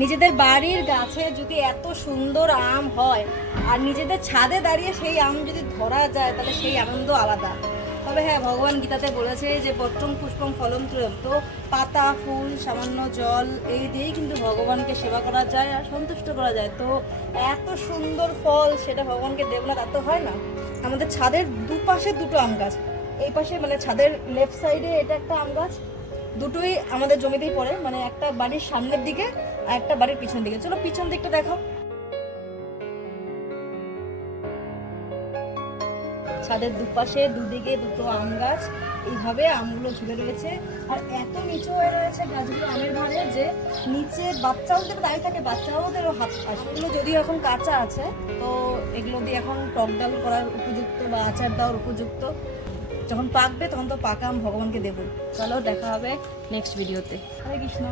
নিজেদের বাড়ির গাছে যদি এত সুন্দর আম হয় আর নিজেদের ছাদে দাঁড়িয়ে সেই আম যদি ধরা যায় তাহলে সেই আনন্দ আলাদা। তবে হ্যাঁ, ভগবান গীতাতে বলেছে যে পত্রং পুষ্পং ফলং তোয়ম, তো পাতা ফুল সামান্য জল এই দিয়েই কিন্তু ভগবানকে সেবা করা যায় আর সন্তুষ্ট করা যায়। তো এত সুন্দর ফল সেটা ভগবানকে দেব না তা তো হয় না। আমাদের ছাদের দুপাশে দুটো আম গাছ, এই পাশে মানে ছাদের লেফট সাইডে এটা একটা আম গাছ, দুটোই আমাদের জমিতেই পড়ে, মানে একটা বাড়ির সামনের দিকে আর একটা বাড়ির পিছন দিকে। চলো পিছন দিকটা দেখো। ছাদের দুপাশে দুদিকে দুটো আম গাছ, এইভাবে আমগুলো ঝুলে রয়েছে। আর এত নিচু হয়ে রয়েছে গাছগুলো আমের ভারে যে নিচে বাচ্চাও যদি দাঁড়িয়ে থাকে বাচ্চাওদেরও হাত আসে। এগুলো যদিও এখন কাঁচা আছে, তো এগুলো দিয়ে এখন টক ডাল করার উপযুক্ত বা আচার দেওয়ার উপযুক্ত। যখন পাকবে তখন তো পাকা আম ভগবানকে দেবো। চলো দেখা হবে নেক্সট ভিডিওতে। হরে কৃষ্ণ।